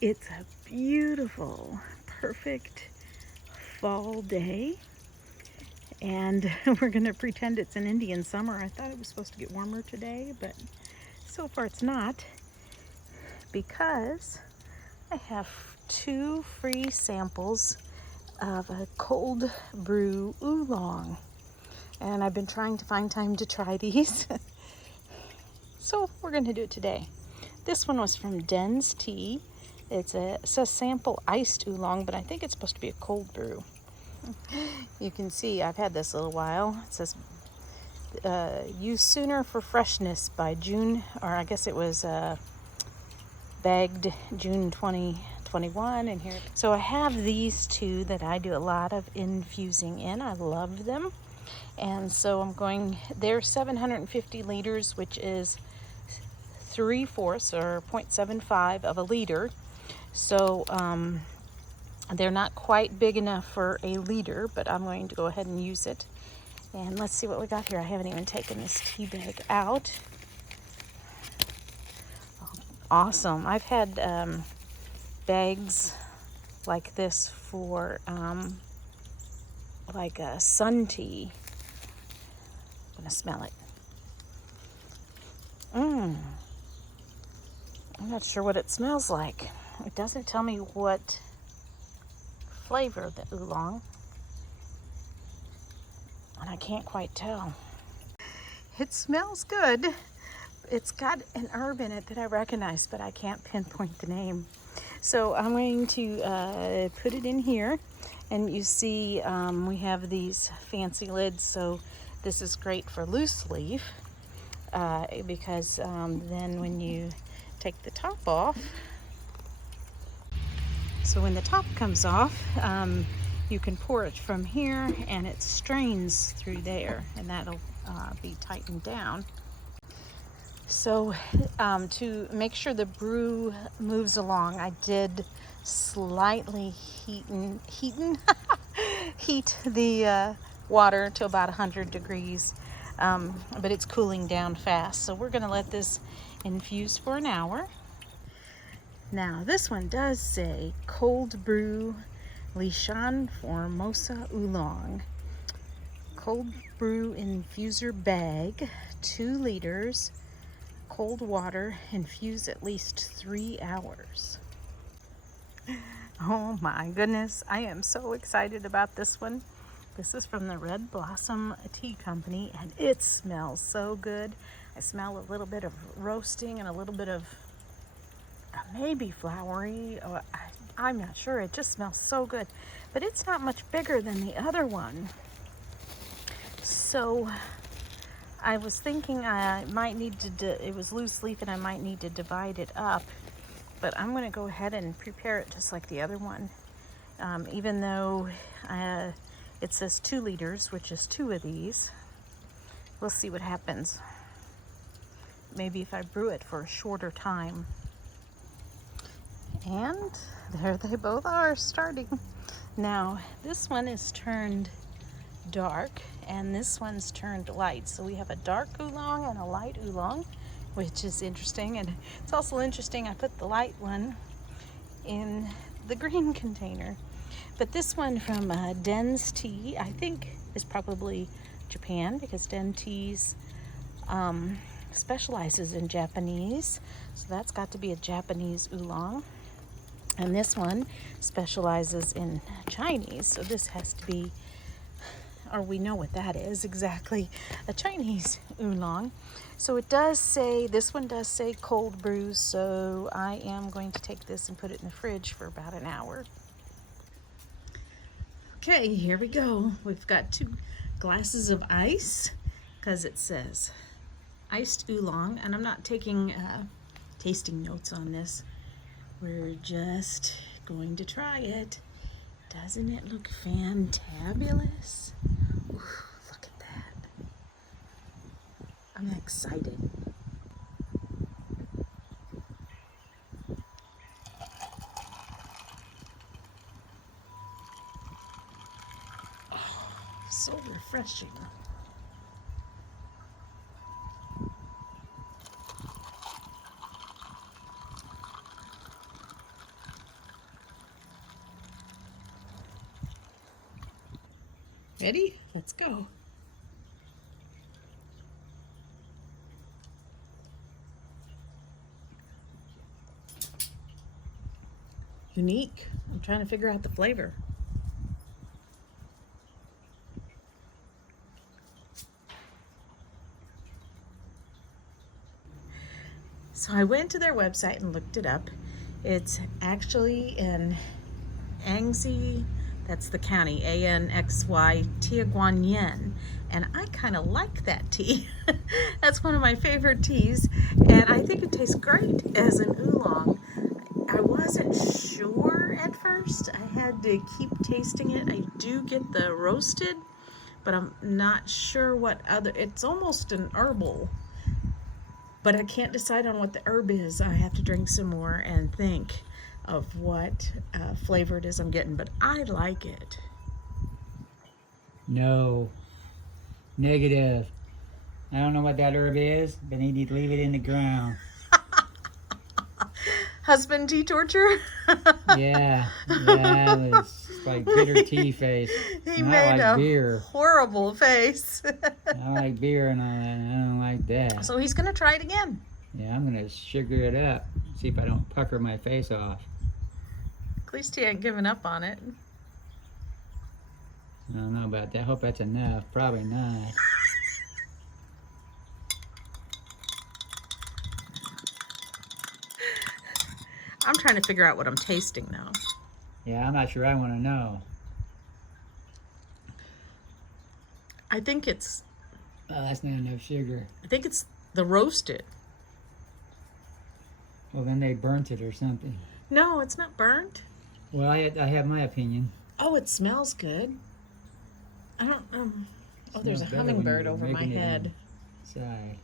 It's a beautiful, perfect fall day, and we're gonna pretend it's an Indian summer. I thought it was supposed to get warmer today, but so far it's not, because I have 2 free samples of a cold brew oolong, and I've been trying to find time to try these. So we're gonna do it today. This one was from Den's Tea. It says sample iced oolong, but I think it's supposed to be a cold brew. You can see I've had this a little while. It says use sooner for freshness by June, or I guess it was bagged June 2021. And here, so I have these 2 that I do a lot of infusing in. I love them, and so I'm going. They're 750 liters, which is 3/4 or 0.75 of a liter. So they're not quite big enough for a liter, but I'm going to go ahead and use it. And let's see what we got here. I haven't even taken this tea bag out. Awesome. I've had bags like this for like a sun tea. I'm gonna smell it. I'm not sure what it smells like. It doesn't tell me what flavor the oolong, and I can't quite tell. It smells good. It's got an herb in it that I recognize, but I can't pinpoint the name. So I'm going to put it in here, and you see we have these fancy lids, so this is great for loose leaf because then when you take the top off, so when the top comes off, you can pour it from here and it strains through there, and that'll be tightened down. So to make sure the brew moves along, I did slightly heat the water to about 100 degrees, but it's cooling down fast. So we're gonna let this infuse for an hour. Now this one does say cold brew Lishan Formosa Oolong. Cold brew infuser bag, 2 liters. Cold water, infuse at least 3 hours. Oh my goodness, I am so excited about this one. This is from the Red Blossom Tea Company, and it smells so good. I smell a little bit of roasting and a little bit of maybe flowery. I'm not sure. It just smells so good, but it's not much bigger than the other one. So I was thinking I might need to, it was loose leaf and I might need to divide it up, but I'm going to go ahead and prepare it just like the other one. Even though it says 2 liters, which is 2 of these, we'll see what happens. Maybe if I brew it for a shorter time. And there they both are starting. Now, this one is turned dark and this one's turned light, so we have a dark oolong and a light oolong, which is interesting. And it's also interesting I put the light one in the green container, but this one from Den's Tea, I think is probably Japan, because Den Teas specializes in Japanese, so that's got to be a Japanese oolong. And this one specializes in Chinese, so this has to be, or we know what that is exactly, a Chinese oolong. So it does say, this one does say cold brew, so I am going to take this and put it in the fridge for about an hour. Okay, here we go. We've got 2 glasses of ice, because it says iced oolong, and I'm not taking tasting notes on this. We're just going to try it. Doesn't it look fantabulous? Ooh, look at that. I'm excited. Oh, so refreshing. Ready? Let's go. Unique. I'm trying to figure out the flavor. So I went to their website and looked it up. It's actually in Anxi, that's the county, A-N-X-Y, Tiaguanyen. And I kind of like that tea. That's one of my favorite teas. And I think it tastes great as an oolong. I wasn't sure at first. I had to keep tasting it. I do get the roasted, but I'm not sure what other, it's almost an herbal. But I can't decide on what the herb is. I have to drink some more and think of what flavor it is I'm getting, but I like it. No. Negative. I don't know what that herb is, but you need to leave it in the ground. Husband tea torture? Yeah, that was like bitter tea face. He And made I like a beer. horrible face. I like beer and all that, and I don't like that. So he's gonna try it again. Yeah, I'm gonna sugar it up. See if I don't pucker my face off. At least he ain't giving up on it. I don't know about that. I hope that's enough. Probably not. I'm trying to figure out what I'm tasting now. Yeah, I'm not sure I want to know. I think it's Oh, that's not enough sugar. the roasted. Well, then they burnt it or something. No, it's not burnt. Well, I have my opinion. Oh, it smells good. I don't. Oh, there's a Smells better when hummingbird you're over my making it head. inside.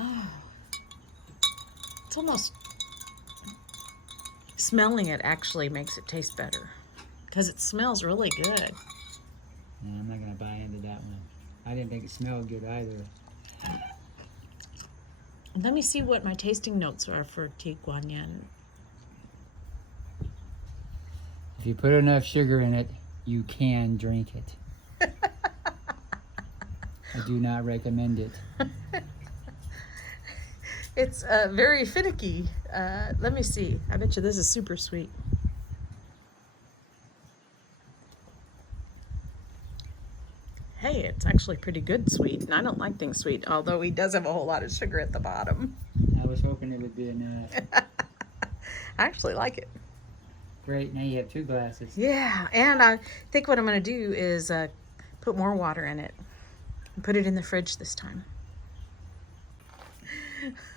Oh, it's almost. Smelling it actually makes it taste better because it smells really good. No, I'm not gonna buy into that one. I didn't think it smelled good either. Let me see what my tasting notes are for Tiaguanyen. If you put enough sugar in it, you can drink it. I do not recommend it. It's very finicky. Let me see. I bet you this is super sweet. Hey, it's actually pretty good sweet, and I don't like things sweet, although he does have a whole lot of sugar at the bottom. I was hoping it would be enough. I actually like it. Great, now you have 2 glasses. Yeah, and I think what I'm going to do is put more water in it and put it in the fridge this time.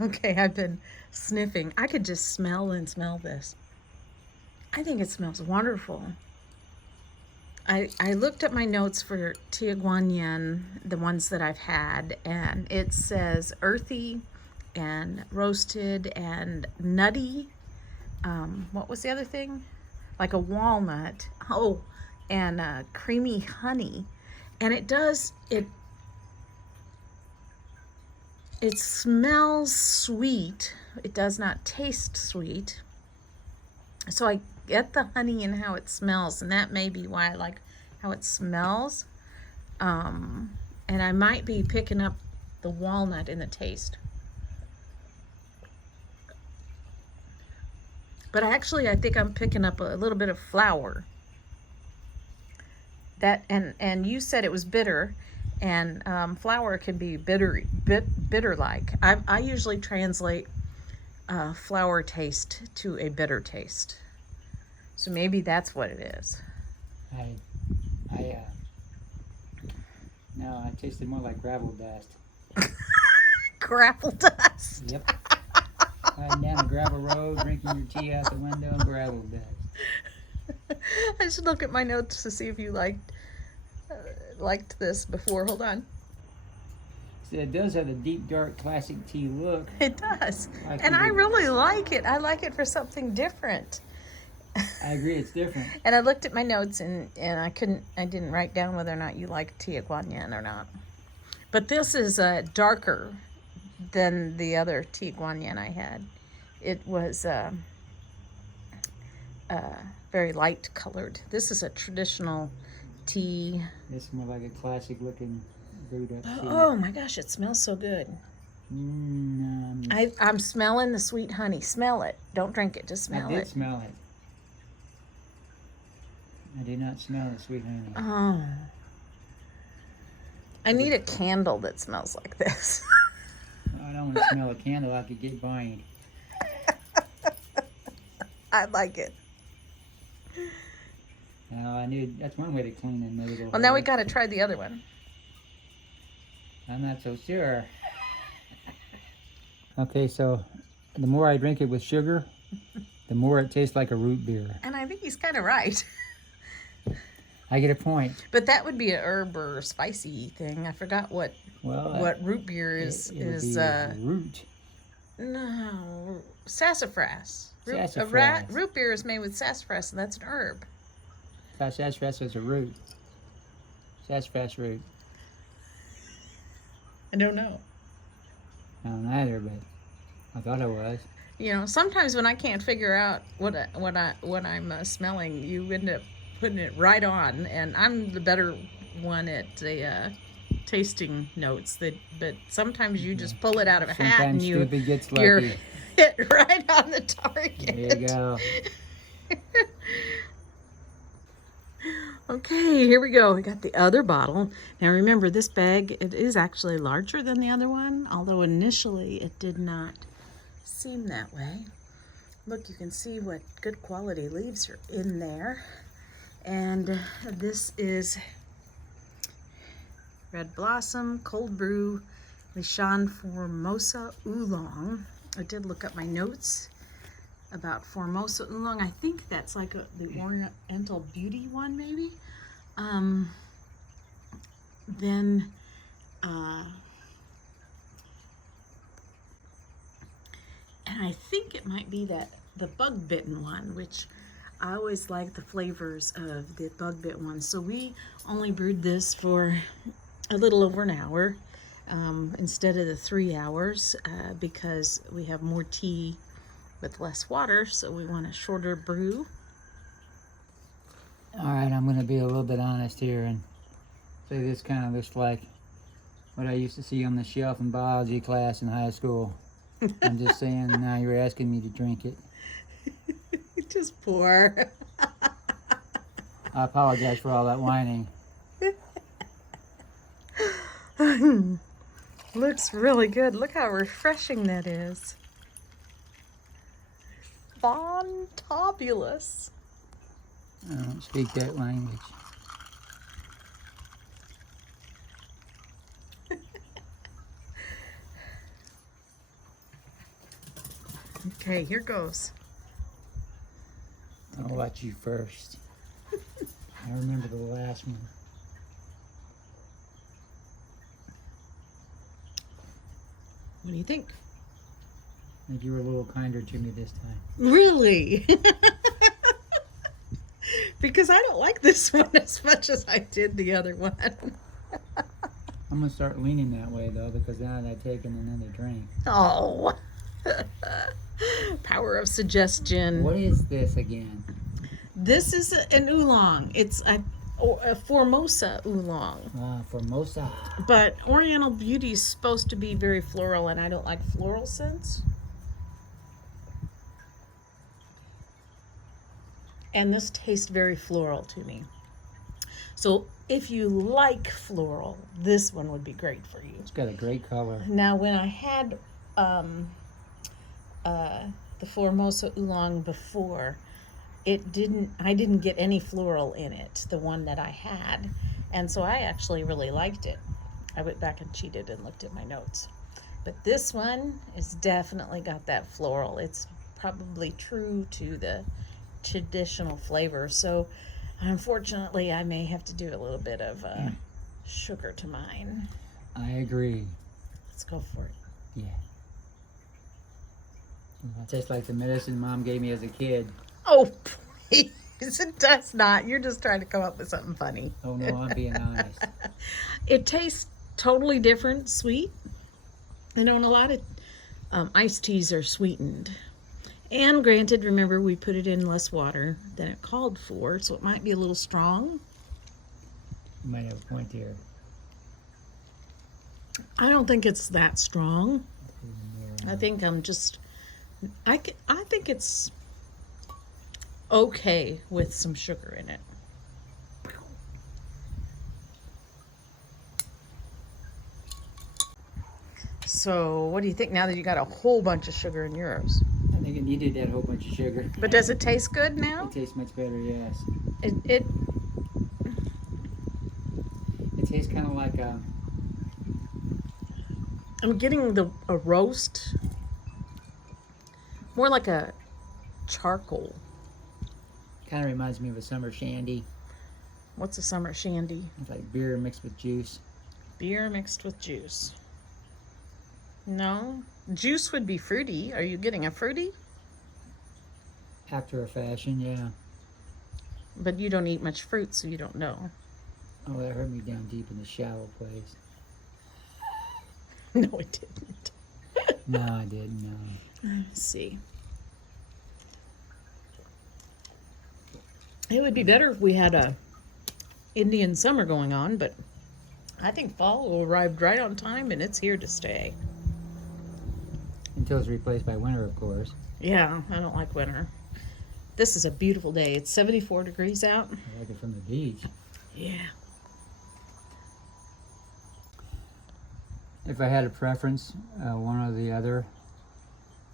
Okay, I've been sniffing. I could just smell this. I think it smells wonderful. I looked at my notes for Tiaguanyen, the ones that I've had, and it says earthy and roasted and nutty. What was the other thing? Like a walnut. Oh, and creamy honey. And it smells sweet. It does not taste sweet. So I get the honey and how it smells, and that may be why I like how it smells. And I might be picking up the walnut in the taste. But actually, I think I'm picking up a little bit of flour. That and you said it was bitter, and flour can be bitter-like. I usually translate flour taste to a bitter taste. So maybe that's what it is. No, I tasted more like gravel dust. Gravel dust. Yep. Riding down the gravel road, drinking your tea out the window, and gravel dust. I should look at my notes to see if you liked this before. Hold on. So it does have a deep, dark, classic tea look. It does. And I really like it. I like it for something different. I agree, it's different. And I looked at my notes and I didn't write down whether or not you like Tiaguanyen or not. But this is darker than the other Tiaguanyen I had. It was very light colored. This is a traditional tea. It's more like a classic looking brewed up tea. Oh my gosh, it smells so good. I'm smelling the sweet honey. Smell it. Don't drink it, just smell it. I did smell it. I did not smell the sweet honey. Oh. I need a candle that smells like this. I don't want to smell a candle. I could get burned. I like it. I knew that's one way to clean a noodle. Well, now we got to try the other one. I'm not so sure. Okay, so the more I drink it with sugar, the more it tastes like a root beer. And I think he's kind of right. I get a point. But that would be a herb or spicy thing. I forgot what root beer is. It would be root. No, sassafras. Sassafras. Root beer is made with sassafras, and that's an herb. I thought sassafras was a root. Sassafras root. I don't know. I don't either, but I thought it was. You know, sometimes when I can't figure out what I'm smelling, you end up putting it right on, and I'm the better one at the tasting notes. But sometimes you just pull it out of a hat and you're hit right on the target. There you go. Okay, here we go. We got the other bottle. Now remember, this bag, it is actually larger than the other one, although initially it did not seem that way. Look, you can see what good quality leaves are in there. And this is Red Blossom Cold Brew Lishan Formosa Oolong. I did look up my notes about Formosa Oolong. I think that's like the Oriental Beauty one, maybe. And I think it might be the bug bitten one, which I always like the flavors of the bug bit one. So we only brewed this for a little over an hour instead of the 3 hours because we have more tea with less water, so we want a shorter brew. All right, I'm going to be a little bit honest here and say this kind of looks like what I used to see on the shelf in biology class in high school. I'm just saying, now you're asking me to drink it. Just pour. I apologize for all that whining. Looks really good. Look how refreshing that is. Fantabulous. I don't speak that language. Okay, here goes. I'll watch you first. I remember the last one. What do you think? I think you were a little kinder to me this time. Really? Because I don't like this one as much as I did the other one. I'm going to start leaning that way, though, because now that I've taken another drink. Oh. Power of suggestion. What is this again? This is an oolong. It's a Formosa Oolong. Formosa. But Oriental Beauty is supposed to be very floral, and I don't like floral scents. And this tastes very floral to me. So if you like floral, this one would be great for you. It's got a great color. Now, when I had the Formosa Oolong before, I didn't get any floral in it, the one that I had. And so I actually really liked it. I went back and cheated and looked at my notes. But this one is definitely got that floral. It's probably true to the traditional flavor. So unfortunately, I may have to do a little bit of sugar to mine. I agree. Let's go for it. Yeah. It tastes like the medicine Mom gave me as a kid. Oh, please. It does not. You're just trying to come up with something funny. Oh, no, I'm being honest. It tastes totally different, sweet. I know a lot of iced teas are sweetened. And granted, remember, we put it in less water than it called for, so it might be a little strong. You might have a point there. I don't think it's that strong. More, I think I think it's okay with some sugar in it. So, what do you think now that you got a whole bunch of sugar in yours? I think it needed that whole bunch of sugar. But does it taste good now? It tastes much better, yes. It It tastes kind of like I'm getting a roast, more like a charcoal. kind of reminds me of a summer shandy. What's a summer shandy? It's like beer mixed with juice. Beer mixed with juice. No, juice would be fruity. Are you getting a fruity? After a fashion, yeah. But you don't eat much fruit, so you don't know. Oh, that hurt me down deep in the shallow place. No, it didn't. No, I didn't, no. Let's see. It would be better if we had a Indian summer going on, but I think fall will arrive right on time and it's here to stay. Until it's replaced by winter, of course. Yeah, I don't like winter. This is a beautiful day. It's 74 degrees out. I like it from the beach. Yeah. If I had a preference, one or the other,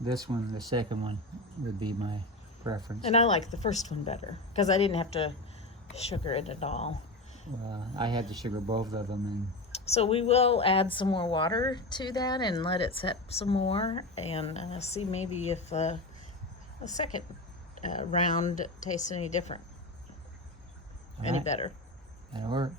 this one, the second one, would be my preference. And I like the first one better because I didn't have to sugar it at all. I had to sugar both of them, and So we will add some more water to that and let it set some more and see maybe if a second round tastes any different, any Alright. better. that'll work.